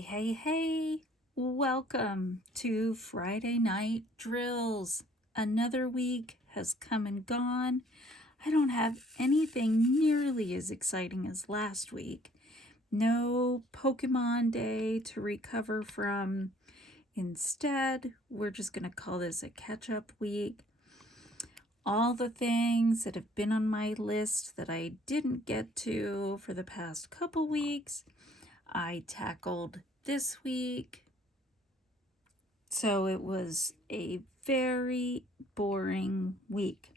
Hey, welcome to Friday Night Drills. Another week has come and gone. I don't have anything nearly as exciting as last week. No Pokemon Day to recover from. Instead, we're just going to call this a catch-up week. All the things that have been on my list that I didn't get to for the past couple weeks, I tackled this week. So it was a very boring week.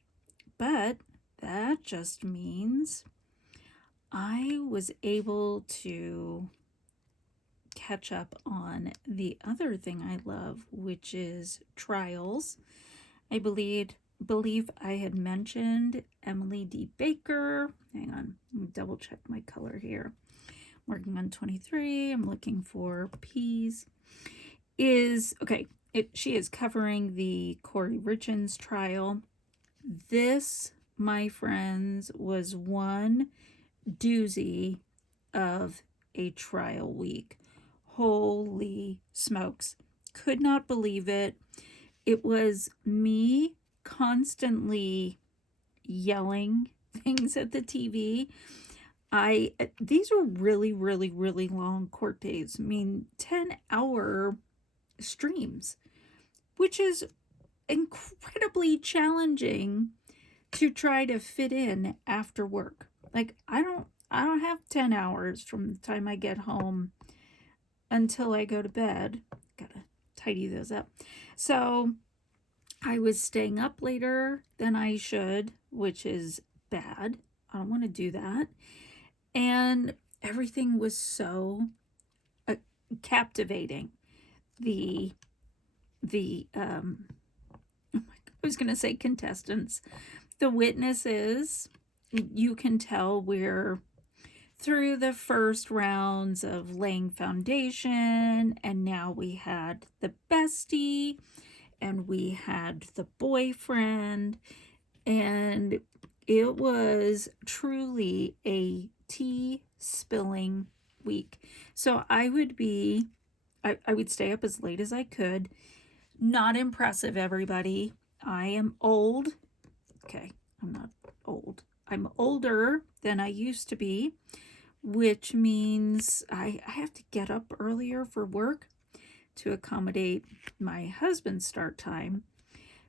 But that just means I was able to catch up on the other thing I love, which is trials. I believe I had mentioned Emily D. Baker. Hang on, let me double check my color here. Working on 23. I'm looking for P's. She is covering the Corey Richens trial. This, my friends, was one doozy of a trial week. Holy smokes. Could not believe it. It was me constantly yelling things at the TV. These are really long court days. I mean, 10-hour streams, which is incredibly challenging to try to fit in after work. Like, I don't have 10 hours from the time I get home until I go to bed. Gotta tidy those up. So I was staying up later than I should, which is bad. I don't want to do that. And everything was so captivating. I was going to say contestants. The witnesses, you can tell we're through the first rounds of laying foundation, and now we had the bestie, and we had the boyfriend, and it was truly a tea spilling week. So I would stay up as late as I could. Not impressive, everybody. I am old. Okay, I'm not old. I'm older than I used to be, which means I have to get up earlier for work to accommodate my husband's start time.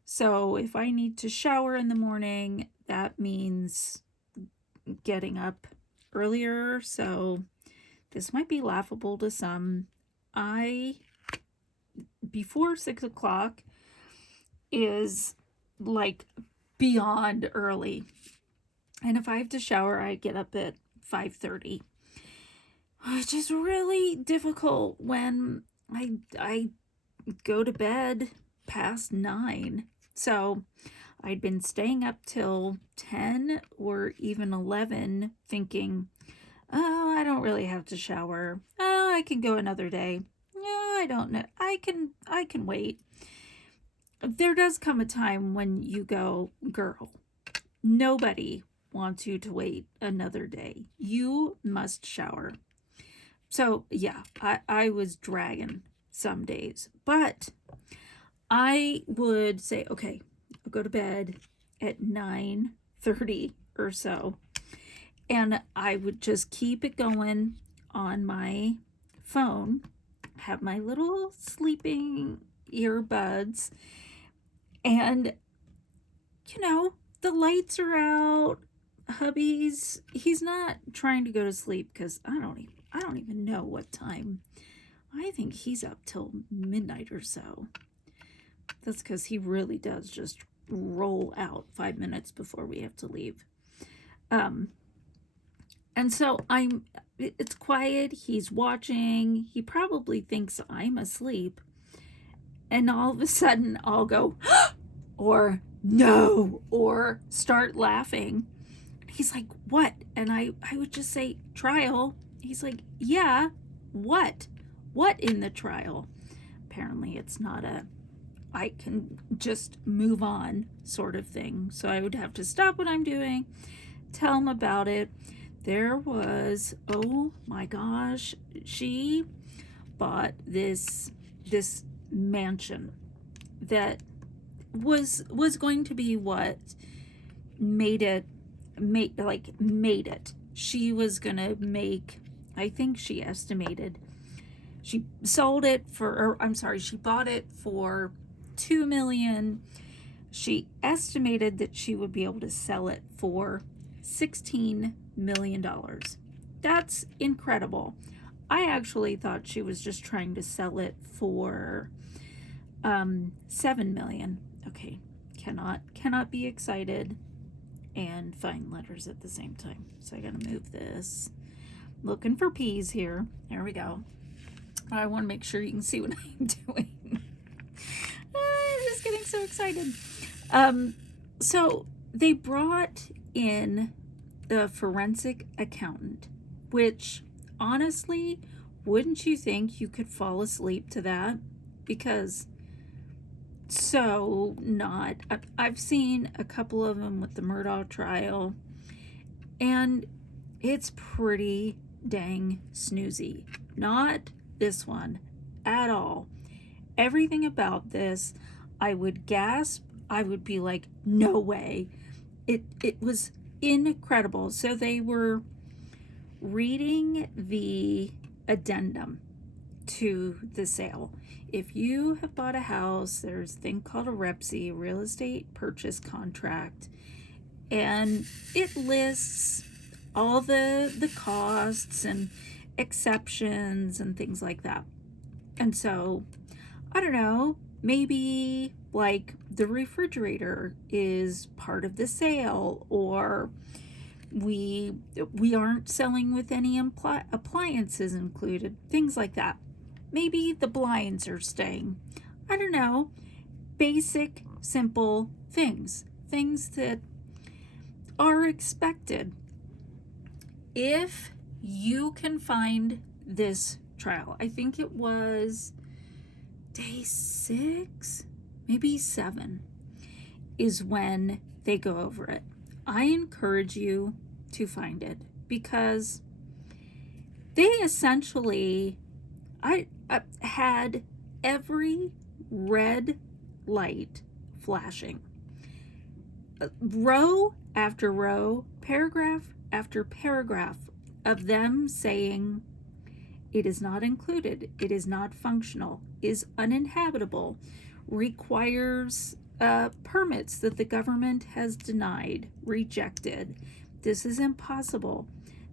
So if I need to shower in the morning, that means getting up earlier. So this might be laughable to some. Before 6 o'clock is like beyond early. And if I have to shower, I get up at 5:30, which is really difficult when I go to bed past 9. So I'd been staying up till 10 or even 11 thinking, oh, I don't really have to shower. Oh, I can go another day. No, I don't know. I can wait. There does come a time when you go, girl, nobody wants you to wait another day. You must shower. So yeah, I was dragging some days, but I would say, okay, I'll go to bed at 9:30 or so, and I would just keep it going on my phone, have my little sleeping earbuds, and the lights are out. Hubby's, he's not trying to go to sleep because I don't even know what time. I think he's up till midnight or so. That's because he really does just roll out 5 minutes before we have to leave. And so it's quiet. He's watching. He probably thinks I'm asleep. And all of a sudden I'll go, or no, or start laughing. He's like, what? And I would just say, trial. He's like, yeah, what? What in the trial? Apparently it's not I can just move on sort of thing. So I would have to stop what I'm doing, tell him about it. There was, oh my gosh, she bought this mansion that was going to be what made it. She was gonna make, I think she estimated, she sold it for, or I'm sorry, she bought it for $2 million. She estimated that she would be able to sell it for $16 million. That's incredible. I actually thought she was just trying to sell it for $7 million. Okay, cannot be excited and find letters at the same time. So I gotta move this. Looking for P's here. There we go. I want to make sure you can see what I'm doing. I'm just getting so excited. So they brought in the forensic accountant, which honestly, wouldn't you think you could fall asleep to that? Because so not. I've seen a couple of them with the Murdaugh trial, and it's pretty dang snoozy. Not this one at all. Everything about this, I would gasp. I would be like, no way. It was incredible. So they were reading the addendum to the sale. If you have bought a house, there's a thing called a REPSI, real estate purchase contract, and it lists all the costs and exceptions and things like that. And so, I don't know, maybe like the refrigerator is part of the sale, or we aren't selling with any appliances included, things like that. Maybe the blinds are staying. I don't know. Basic, simple things that are expected. If you can find this trial, I think it was day 6, maybe 7, is when they go over it. I encourage you to find it, because they essentially, I had every red light flashing. Row after row, paragraph after paragraph of them saying it is not included, it is not functional, is uninhabitable, requires permits that the government has denied, rejected. This is impossible.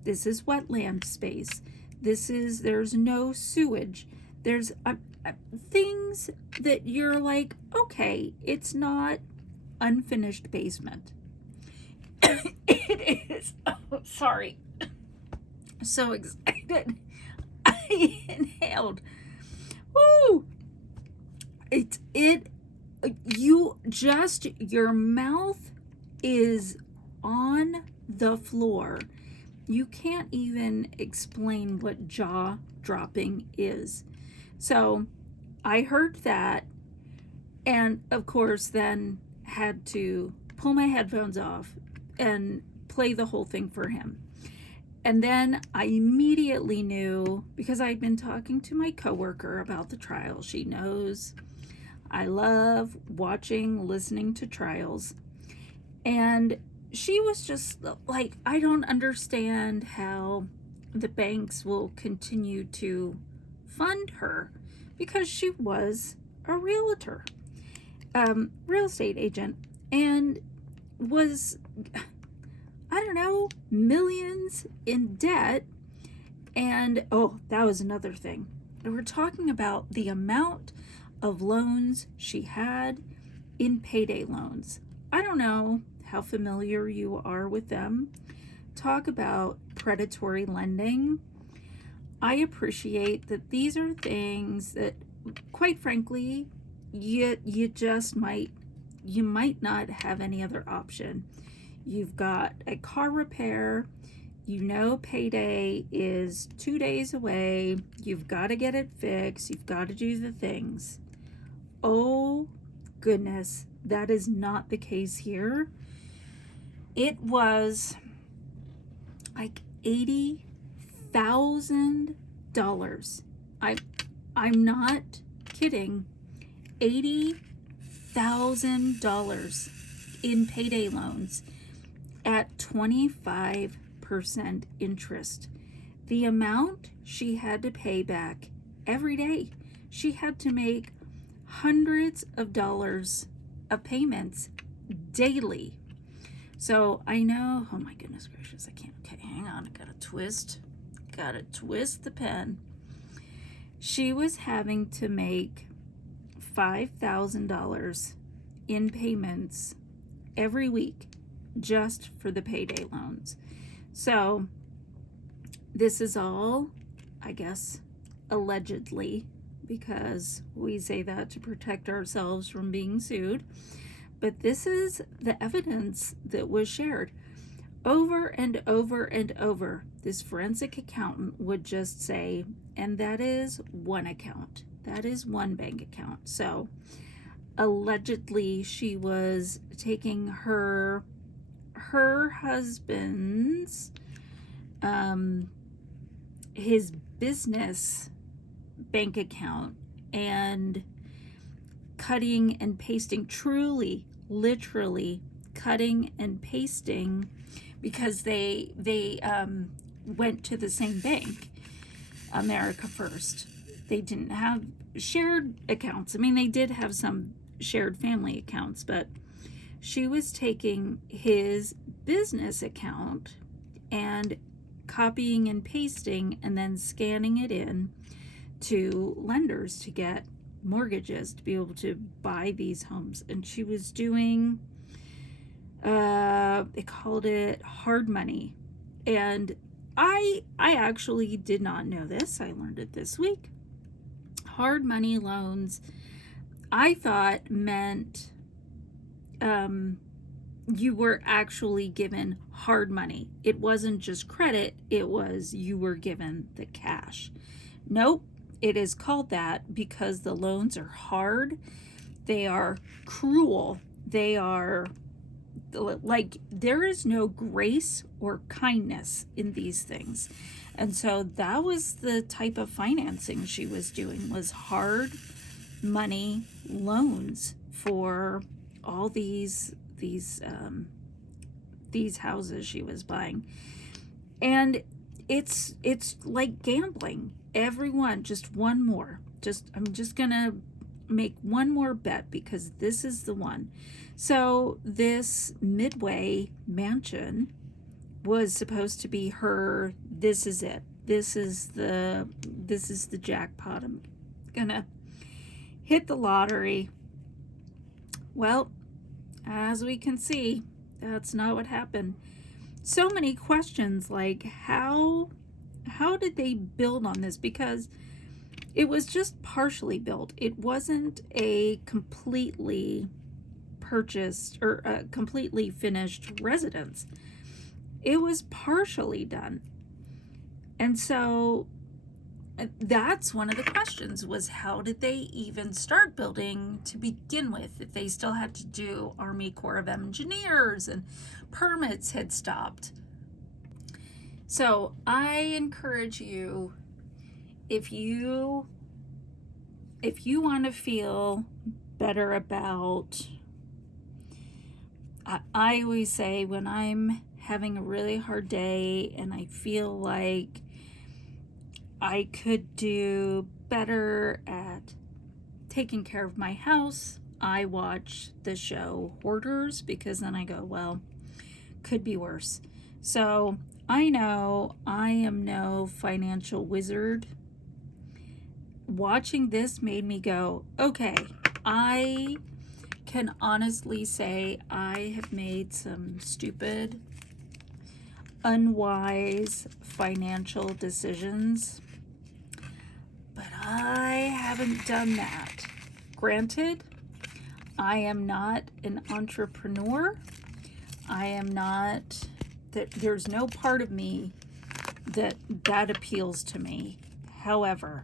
This is wetland space. There's no sewage. There's things that you're like, okay, it's not unfinished basement. It is. Oh, sorry. So excited. I inhaled. Woo! Your mouth is on the floor. You can't even explain what jaw dropping is. So I heard that, and of course then had to pull my headphones off and play the whole thing for him. And then I immediately knew, because I'd been talking to my coworker about the trial. She knows I love watching, listening to trials. And she was just like, I don't understand how the banks will continue to fund her, because she was a realtor, real estate agent, and was, I don't know, millions in debt. And oh, that was another thing. We're talking about the amount of loans she had in payday loans. I don't know how familiar you are with them. Talk about predatory lending. I appreciate that these are things that, quite frankly, you just might not have any other option. You've got a car repair, payday is 2 days away, you've got to get it fixed, you've got to do the things. Oh goodness, that is not the case here. It was like $80,000. I'm not kidding, $80,000 in payday loans at 25% interest. The amount she had to pay back every day. She had to make hundreds of dollars of payments daily. So I know, oh my goodness gracious, I can't, okay, hang on, I gotta twist the pen. She was having to make $5,000 in payments every week just for the payday loans. So this is all, I guess, allegedly, because we say that to protect ourselves from being sued. But this is the evidence that was shared over and over and over. This forensic accountant would just say, and that is one account. That is one bank account. So allegedly she was taking her husband's his business bank account and cutting and pasting, truly, literally cutting and pasting, because they went to the same bank, America First. They didn't have shared accounts. I mean, they did have some shared family accounts, but she was taking his business account and copying and pasting and then scanning it in to lenders to get mortgages to be able to buy these homes. And she was doing, they called it hard money. And I actually did not know this. I learned it this week. Hard money loans, I thought meant you were actually given hard money. It wasn't just credit, it was you were given the cash. Nope, it is called that because the loans are hard, they are cruel, they are like, there is no grace or kindness in these things. And so that was the type of financing she was doing, was hard money loans for all these houses she was buying. And it's like gambling. Everyone, just one more. I'm just gonna make one more bet because this is the one. So this Midway mansion was supposed to be her, this is it. This is the jackpot. I'm gonna hit the lottery. Well, as we can see, that's not what happened. So many questions, like how did they build on this? Because it was just partially built. It wasn't a completely purchased or a completely finished residence. It was partially done. And so that's one of the questions, was how did they even start building to begin with, if they still had to do Army Corps of Engineers and permits had stopped. So I encourage you, if you want to feel better about, I always say, when I'm having a really hard day and I feel like I could do better at taking care of my house, I watch the show Hoarders, because then I go, well, could be worse. So I know I am no financial wizard. Watching this made me go, okay, I can honestly say I have made some stupid, unwise financial decisions, but I haven't done that. Granted, I am not an entrepreneur. I am not, there's no part of me that appeals to me. However,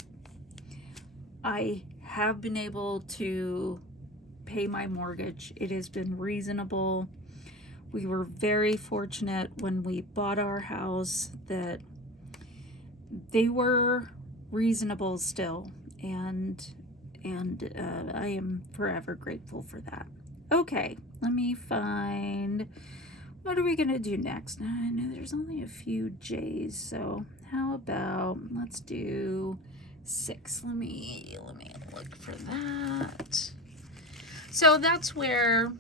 I have been able to pay my mortgage. It has been reasonable. We were very fortunate when we bought our house that they were reasonable still. and I am forever grateful for that. Okay, let me find, what are we gonna do next? I know there's only a few J's, so how about let's do 6. Let me look for that. So that's where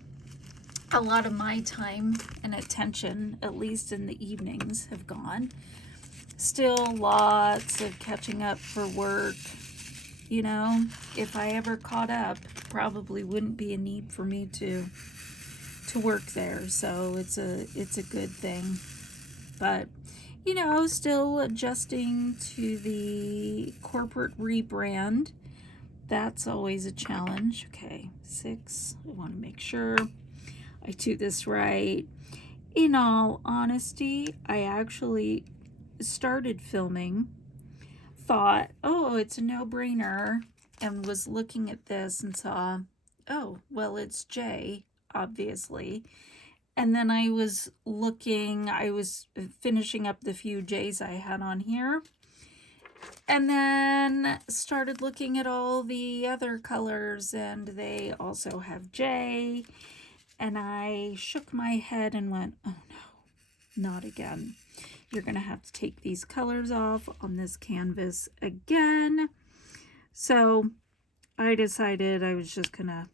a lot of my time and attention, at least in the evenings, have gone. Still lots of catching up for work. You know, if I ever caught up, probably wouldn't be a need for me to work there. So it's a good thing. But you know, still adjusting to the corporate rebrand. That's always a challenge. Okay, 6. I want to make sure I do this right. In all honesty, I actually started filming, thought, oh, it's a no-brainer, and was looking at this and saw, oh, well, it's J, obviously. And then I was finishing up the few J's I had on here, and then started looking at all the other colors, and they also have J, and I shook my head and went, oh no, not again. You're going to have to take these colors off on this canvas again. So I decided I was just going to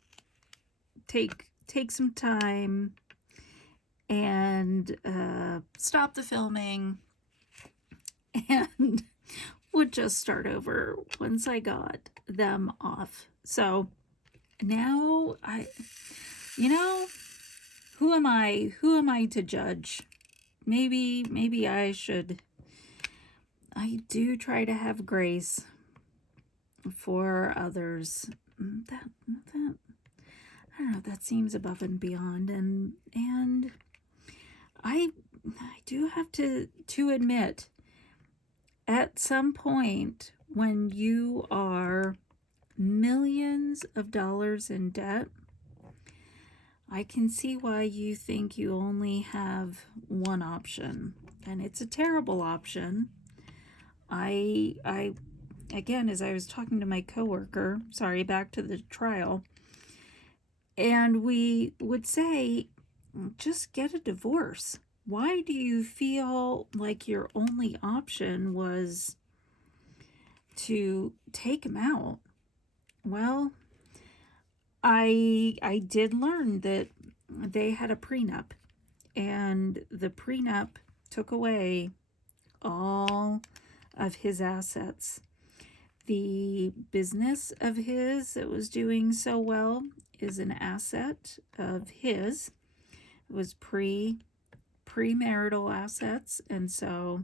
take some time and stop the filming and would just start over once I got them off. So now who am I to judge? Maybe I should. I do try to have grace for others. That I don't know, that seems above and beyond, and I do have to admit, at some point when you are millions of dollars in debt, I can see why you think you only have one option, and it's a terrible option. I again, as I was talking to my coworker, sorry, back to the trial, and we would say, just get a divorce. Why do you feel like your only option was to take him out? Well, I did learn that they had a prenup, and the prenup took away all of his assets. The business of his that was doing so well is an asset of his. It was premarital assets, and so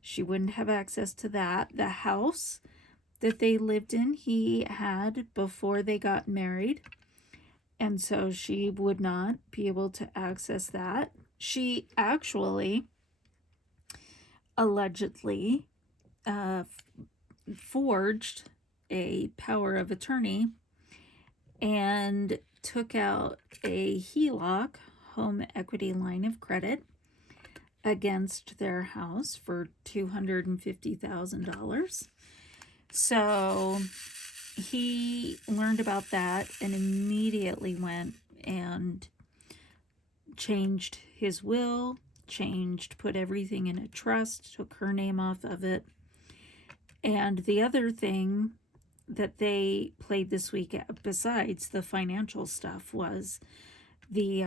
she wouldn't have access to that. The house that they lived in, he had before they got married, and so she would not be able to access that. She actually allegedly forged a power of attorney and took out a HELOC, home equity line of credit, against their house for $250,000. So he learned about that and immediately went and changed his will, put everything in a trust, took her name off of it. And the other thing that they played this week, besides the financial stuff, was the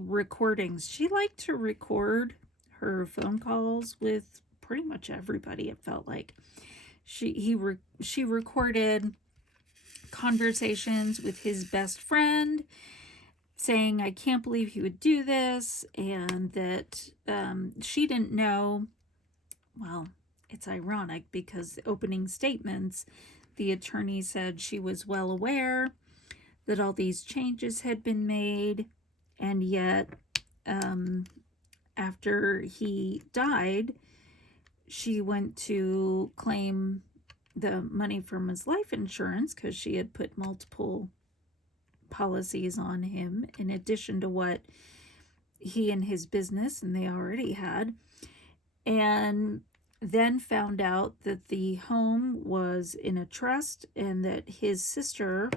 recordings. She liked to record her phone calls with pretty much everybody, it felt like. She recorded conversations with his best friend, saying, I can't believe he would do this, and that she didn't know. Well, it's ironic because the opening statements, the attorney said she was well aware that all these changes had been made, and yet after he died, she went to claim the money from his life insurance because she had put multiple policies on him in addition to what he and his business and they already had. And then found out that the home was in a trust and that his sister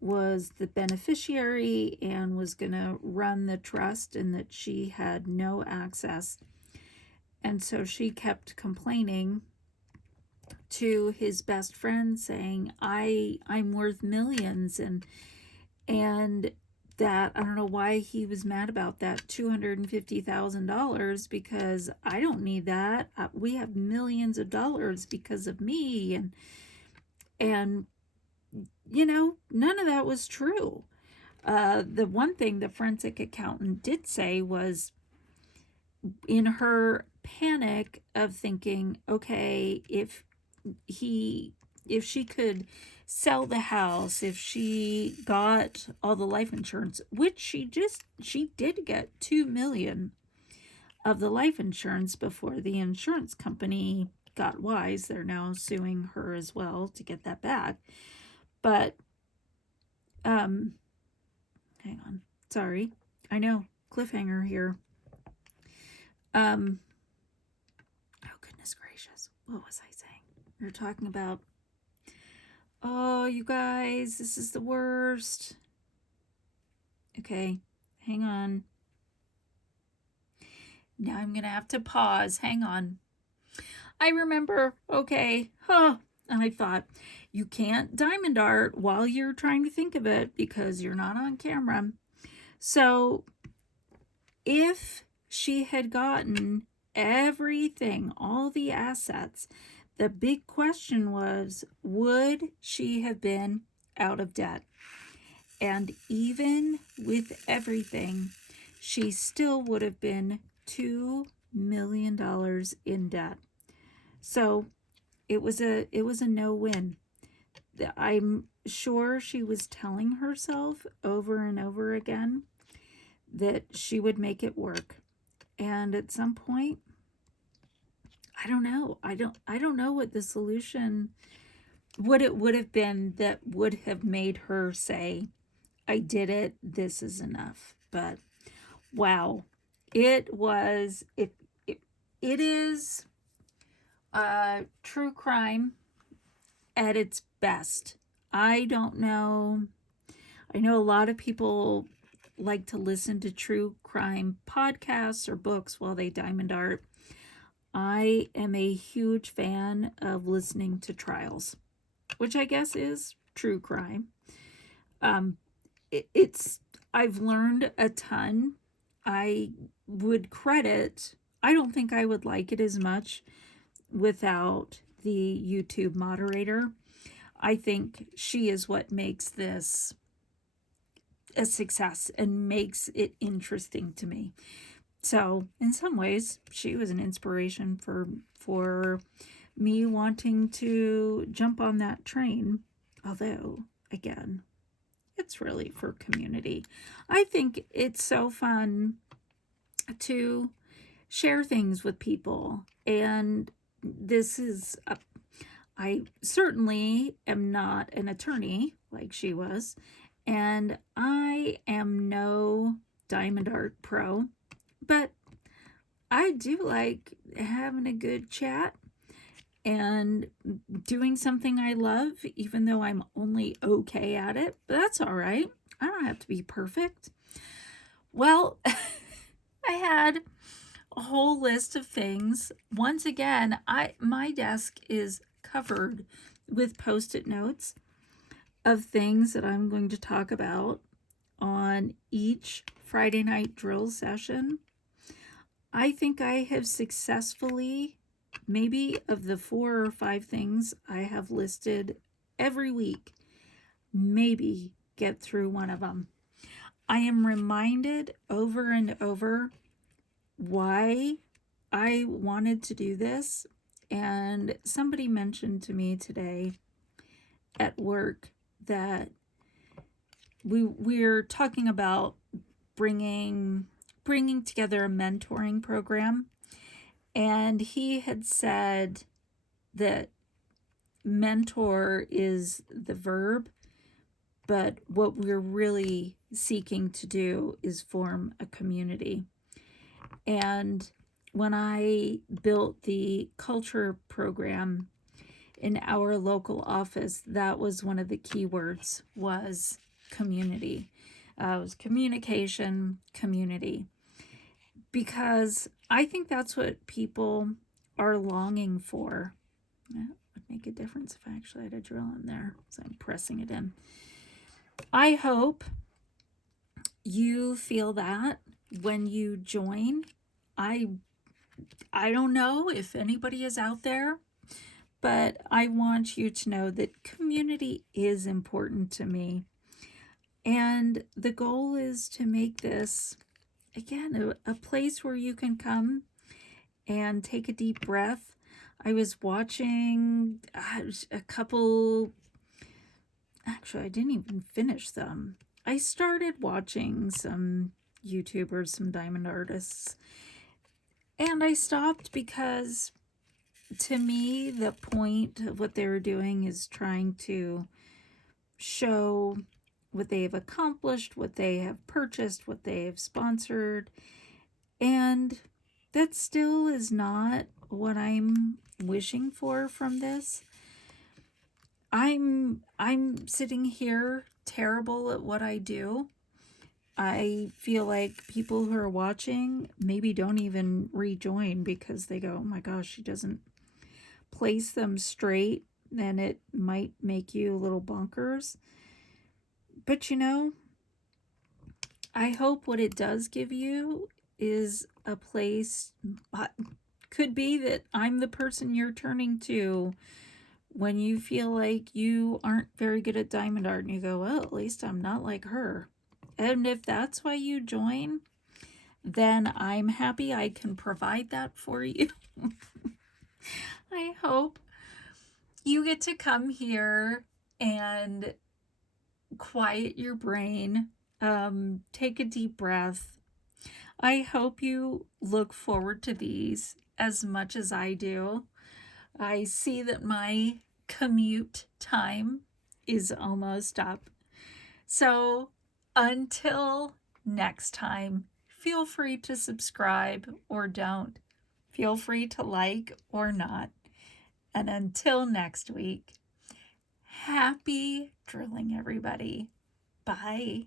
was the beneficiary and was going to run the trust, and that she had no access. And so she kept complaining to his best friend, saying, I'm worth millions, and that I don't know why he was mad about that $250,000, because I don't need that. We have millions of dollars because of me, and none of that was true. The one thing the forensic accountant did say was, in her panic of thinking, okay, if she could sell the house, if she got all the life insurance, which she did get $2 million of the life insurance before the insurance company got wise. They're now suing her as well to get that back. But hang on, sorry, I know, cliffhanger here. Oh goodness gracious, what was I saying? We were talking about, oh, you guys, this is the worst. Okay, hang on. Now I'm gonna have to pause. Hang on. I remember, okay, and I thought, you can't diamond art while you're trying to think of it because you're not on camera. So if she had gotten everything, all the assets, the big question was, would she have been out of debt? And even with everything, she still would have been $2 million in debt. So it was a no-win. I'm sure she was telling herself over and over again that she would make it work. And at some point, I don't know. I don't know what the solution, what it would have been that would have made her say, I did it, this is enough. But wow, it is true crime at its best. I don't know. I know a lot of people like to listen to true crime podcasts or books while they diamond art. I am a huge fan of listening to trials, which I guess is true crime. I've learned a ton. I don't think I would like it as much without the YouTube moderator. I think she is what makes this a success and makes it interesting to me. So in some ways, she was an inspiration for me wanting to jump on that train. Although, again, it's really for community. I think it's so fun to share things with people. And I certainly am not an attorney like she was. And I am no diamond art pro. But I do like having a good chat and doing something I love, even though I'm only okay at it. But that's all right. I don't have to be perfect. Well, I had a whole list of things. Once again, my desk is covered with Post-it notes of things that I'm going to talk about on each Friday night drill session. I think I have successfully, maybe of the 4 or 5 things I have listed every week, maybe get through one of them. I am reminded over and over why I wanted to do this. And somebody mentioned to me today at work that we're talking about bringing together a mentoring program, and he had said that mentor is the verb, but what we're really seeking to do is form a community. And when I built the culture program in our local office, that was one of the keywords, was community. It was communication, community. Because I think that's what people are longing for. It would make a difference if I actually had a drill in there, so I'm pressing it in. I hope you feel that when you join. I don't know if anybody is out there, but I want you to know that community is important to me. And the goal is to make this, again, a place where you can come and take a deep breath. I was watching a couple, actually, I didn't even finish them. I started watching some YouTubers, some diamond artists, and I stopped because to me, the point of what they were doing is trying to show what they have accomplished, what they have purchased, what they have sponsored, and that still is not what I'm wishing for from this. I'm sitting here terrible at what I do. I feel like people who are watching maybe don't even rejoin because they go, oh my gosh, she doesn't place them straight, and it might make you a little bonkers. But you know, I hope what it does give you is a place, could be that I'm the person you're turning to when you feel like you aren't very good at diamond art and you go, well, at least I'm not like her. And if that's why you join, then I'm happy I can provide that for you. I hope you get to come here and quiet your brain, take a deep breath. I hope you look forward to these as much as I do. I see that my commute time is almost up. So until next time, feel free to subscribe or don't. Feel free to like or not. And until next week, happy drilling, everybody. Bye.